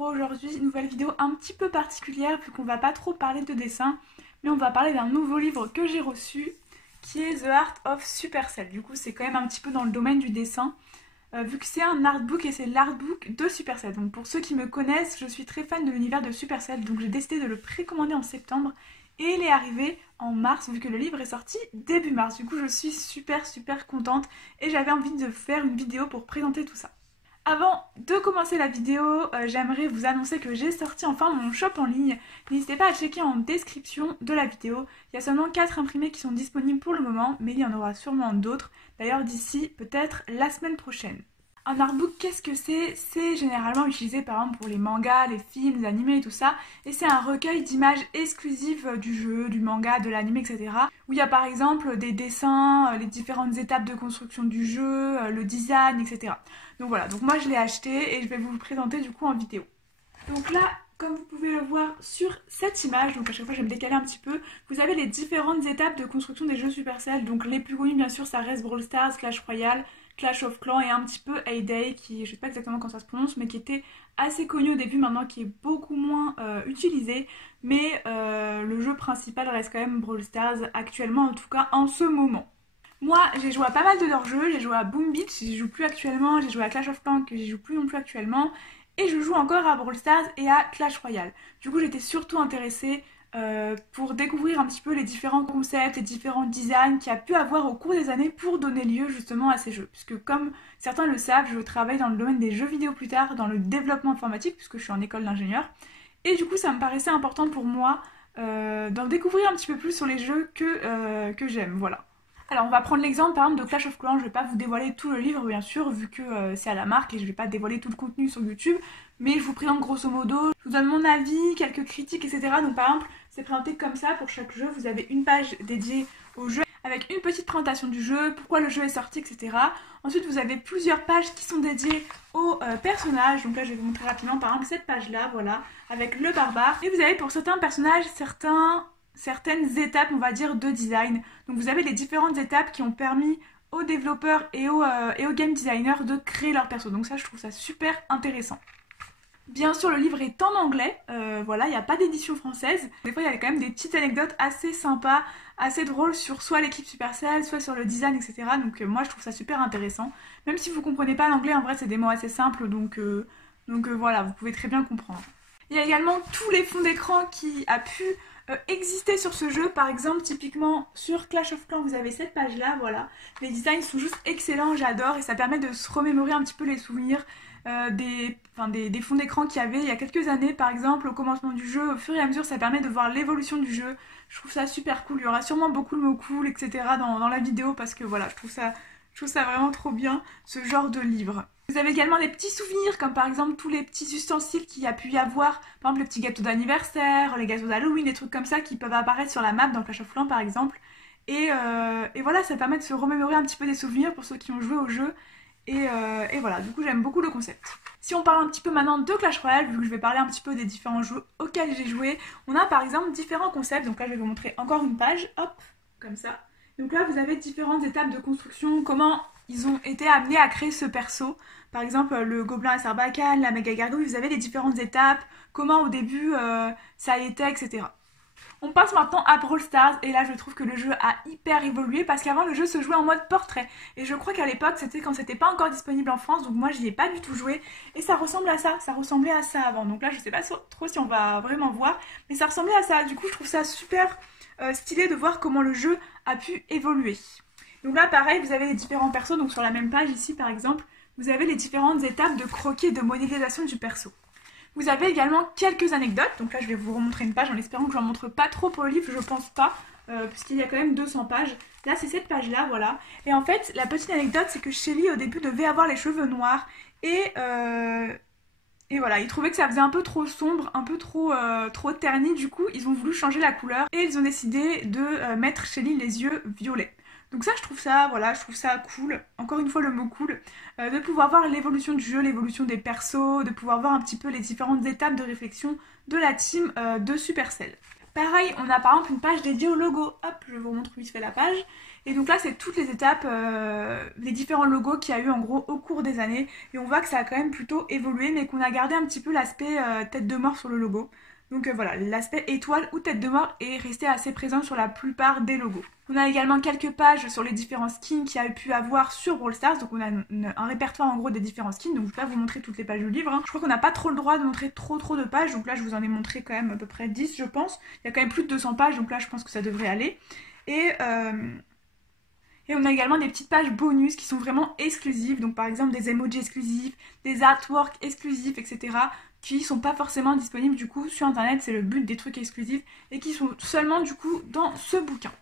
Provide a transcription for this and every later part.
aujourd'hui, une nouvelle vidéo un petit peu particulière vu qu'on va pas trop parler de dessin, mais on va parler d'un nouveau livre que j'ai reçu qui est The Art of Supercell. Du coup c'est quand même un petit peu dans le domaine du dessin vu que c'est un artbook et c'est l'artbook de Supercell. Donc pour ceux qui me connaissent, je suis très fan de l'univers de Supercell, donc j'ai décidé de le précommander en septembre et il est arrivé en mars vu que le livre est sorti début mars. Du coup je suis super contente et j'avais envie de faire une vidéo pour présenter tout ça. Avant de commencer la vidéo, j'aimerais vous annoncer que j'ai sorti enfin mon shop en ligne. N'hésitez pas à checker en description de la vidéo. Il y a seulement 4 imprimés qui sont disponibles pour le moment, mais il y en aura sûrement d'autres. D'ailleurs d'ici peut-être la semaine prochaine. Un artbook, qu'est-ce que c'est? C'est généralement utilisé par exemple pour les mangas, les films, les animés et tout ça. Et c'est un recueil d'images exclusives du jeu, du manga, de l'anime, etc. Où il y a par exemple des dessins, les différentes étapes de construction du jeu, le design, etc. Donc voilà, donc moi je l'ai acheté et je vais vous le présenter du coup en vidéo. Donc là, comme vous pouvez le voir sur cette image, donc à chaque fois je vais me décaler un petit peu, vous avez les différentes étapes de construction des jeux Supercell. Donc les plus connus bien sûr ça reste Brawl Stars, Clash Royale, Clash of Clans et un petit peu Hay-Day qui, je sais pas exactement quand ça se prononce, mais qui était assez connu au début, maintenant qui est beaucoup moins utilisé. Mais le jeu principal reste quand même Brawl Stars actuellement, en tout cas en ce moment. Moi j'ai joué à pas mal de leurs jeux, j'ai joué à Boom Beach, j'y joue plus actuellement, j'ai joué à Clash of Clans que j'y joue plus non plus actuellement. Et je joue encore à Brawl Stars et à Clash Royale. Du coup j'étais surtout intéressée pour découvrir un petit peu les différents concepts, les différents designs qu'il y a pu avoir au cours des années pour donner lieu justement à ces jeux. Puisque comme certains le savent, je travaille dans le domaine des jeux vidéo plus tard, dans le développement informatique, puisque je suis en école d'ingénieur. Et du coup ça me paraissait important pour moi d'en découvrir un petit peu plus sur les jeux que j'aime, voilà. Alors on va prendre l'exemple par exemple de Clash of Clans, je vais pas vous dévoiler tout le livre bien sûr vu que c'est à la marque et je vais pas dévoiler tout le contenu sur YouTube, mais je vous présente grosso modo, je vous donne mon avis, quelques critiques etc. Donc par exemple c'est présenté comme ça pour chaque jeu, vous avez une page dédiée au jeu avec une petite présentation du jeu, pourquoi le jeu est sorti etc. Ensuite vous avez plusieurs pages qui sont dédiées aux personnages, donc là je vais vous montrer rapidement par exemple cette page là, voilà, avec le barbare, et vous avez pour certains personnages certaines étapes on va dire de design. Donc vous avez les différentes étapes qui ont permis aux développeurs et aux game designers de créer leur perso. Donc ça je trouve ça super intéressant. Bien sûr le livre est en anglais, voilà, il n'y a pas d'édition française. Des fois il y a quand même des petites anecdotes assez sympas, assez drôles sur soit l'équipe Supercell, soit sur le design etc. Donc moi je trouve ça super intéressant. Même si vous comprenez pas l'anglais, en vrai c'est des mots assez simples donc voilà, vous pouvez très bien comprendre. Il y a également tous les fonds d'écran qui a pu exister sur ce jeu. Par exemple typiquement sur Clash of Clans vous avez cette page là, voilà, les designs sont juste excellents, j'adore, et ça permet de se remémorer un petit peu les souvenirs des fonds d'écran qu'il y avait il y a quelques années par exemple au commencement du jeu. Au fur et à mesure ça permet de voir l'évolution du jeu, je trouve ça super cool. Il y aura sûrement beaucoup de mots cool etc dans la vidéo parce que voilà, je trouve ça vraiment trop bien ce genre de livre. Vous avez également des petits souvenirs comme par exemple tous les petits ustensiles qu'il y a pu y avoir, par exemple les petits gâteaux d'anniversaire, les gâteaux d'Halloween, des trucs comme ça qui peuvent apparaître sur la map dans Clash of Clans par exemple. Et voilà, ça permet de se remémorer un petit peu des souvenirs pour ceux qui ont joué au jeu. Et voilà, du coup j'aime beaucoup le concept. Si on parle un petit peu maintenant de Clash Royale, vu que je vais parler un petit peu des différents jeux auxquels j'ai joué, on a par exemple différents concepts. Donc là je vais vous montrer encore une page, hop, comme ça. Donc là vous avez différentes étapes de construction, comment ils ont été amenés à créer ce perso. Par exemple le gobelin à Sarbacane, la méga gargouille, vous avez les différentes étapes, comment au début ça a été, etc. On passe maintenant à Brawl Stars et là je trouve que le jeu a hyper évolué parce qu'avant le jeu se jouait en mode portrait et je crois qu'à l'époque c'était quand c'était pas encore disponible en France, donc moi j'y ai pas du tout joué et ça ressemble à ça, ça ressemblait à ça avant. Donc là je sais pas trop si on va vraiment voir, mais ça ressemblait à ça. Du coup je trouve ça super stylé de voir comment le jeu a pu évoluer. Donc là pareil vous avez les différents persos, donc sur la même page ici par exemple vous avez les différentes étapes de croquis et de modélisation du perso. Vous avez également quelques anecdotes, donc là je vais vous remontrer une page en espérant que je n'en montre pas trop pour le livre, je pense pas, puisqu'il y a quand même 200 pages. Là c'est cette page là, voilà. Et en fait la petite anecdote c'est que Shelly au début devait avoir les cheveux noirs et voilà, ils trouvaient que ça faisait un peu trop sombre, un peu trop terni, du coup ils ont voulu changer la couleur et ils ont décidé de mettre Shelly les yeux violets. Donc ça je trouve ça, voilà, je trouve ça cool, encore une fois le mot cool, de pouvoir voir l'évolution du jeu, l'évolution des persos, de pouvoir voir un petit peu les différentes étapes de réflexion de la team de Supercell. Pareil, on a par exemple une page dédiée au logo. Hop, je vous montre vite fait la page. Et donc là, c'est toutes les étapes, les différents logos qu'il y a eu en gros au cours des années. Et on voit que ça a quand même plutôt évolué, mais qu'on a gardé un petit peu l'aspect tête de mort sur le logo. Donc voilà, l'aspect étoile ou tête de mort est resté assez présent sur la plupart des logos. On a également quelques pages sur les différents skins qu'il y a pu avoir sur Brawl Stars. Donc on a un répertoire en gros des différents skins. Donc je vais pas vous montrer toutes les pages du livre. Je crois qu'on n'a pas trop le droit de montrer trop de pages. Donc là je vous en ai montré quand même à peu près 10 je pense. Il y a quand même plus de 200 pages. Donc là je pense que ça devrait aller. Et on a également des petites pages bonus qui sont vraiment exclusives. Donc par exemple des emojis exclusifs, des artworks exclusifs, etc. qui sont pas forcément disponibles du coup sur internet. C'est le but des trucs exclusifs et qui sont seulement du coup dans ce bouquin.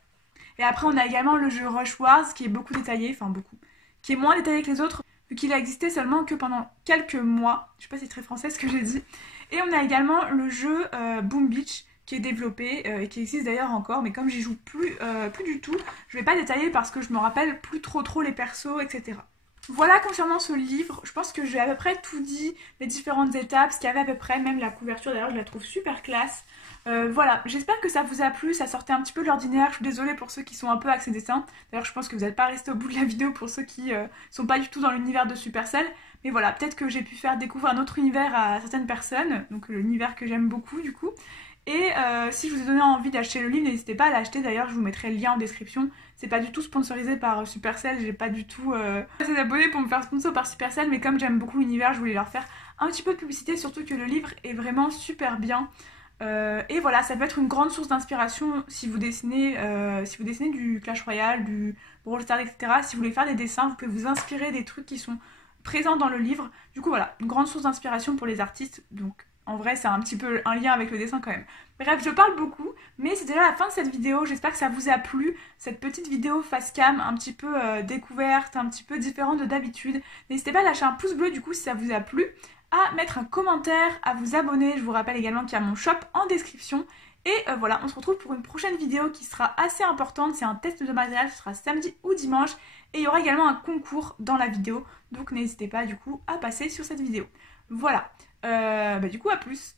Et après on a également le jeu Rush Wars qui est beaucoup détaillé, enfin beaucoup, qui est moins détaillé que les autres vu qu'il a existé seulement que pendant quelques mois. Je sais pas si c'est très français ce que j'ai dit. Et on a également le jeu Boom Beach qui est développé et qui existe d'ailleurs encore, mais comme j'y joue plus du tout, je vais pas détailler parce que je me rappelle plus trop les persos, etc. Voilà concernant ce livre, je pense que j'ai à peu près tout dit, les différentes étapes, ce qu'il y avait à peu près, même la couverture d'ailleurs je la trouve super classe. Voilà, j'espère que ça vous a plu, ça sortait un petit peu de l'ordinaire, je suis désolée pour ceux qui sont un peu axés dessin. D'ailleurs je pense que vous n'êtes pas resté au bout de la vidéo pour ceux qui sont pas du tout dans l'univers de Supercell. Mais voilà, peut-être que j'ai pu faire découvrir un autre univers à certaines personnes, donc l'univers que j'aime beaucoup du coup. Et si je vous ai donné envie d'acheter le livre, n'hésitez pas à l'acheter, d'ailleurs je vous mettrai le lien en description. C'est pas du tout sponsorisé par Supercell, j'ai pas du tout assez d'abonnés pour me faire sponsor par Supercell, mais comme j'aime beaucoup l'univers, je voulais leur faire un petit peu de publicité, surtout que le livre est vraiment super bien. Et voilà, ça peut être une grande source d'inspiration si vous dessinez du Clash Royale, du Brawl Stars, etc. Si vous voulez faire des dessins, vous pouvez vous inspirer des trucs qui sont présents dans le livre. Du coup voilà, une grande source d'inspiration pour les artistes, donc en vrai c'est un petit peu un lien avec le dessin quand même. Bref, je parle beaucoup, mais c'est déjà la fin de cette vidéo, j'espère que ça vous a plu, cette petite vidéo face cam, un petit peu découverte, un petit peu différente de d'habitude. N'hésitez pas à lâcher un pouce bleu du coup si ça vous a plu, à mettre un commentaire, à vous abonner, je vous rappelle également qu'il y a mon shop en description. Et voilà, on se retrouve pour une prochaine vidéo qui sera assez importante, c'est un test de matériel, ce sera samedi ou dimanche, et il y aura également un concours dans la vidéo, donc n'hésitez pas du coup à passer sur cette vidéo. Voilà, du coup à plus.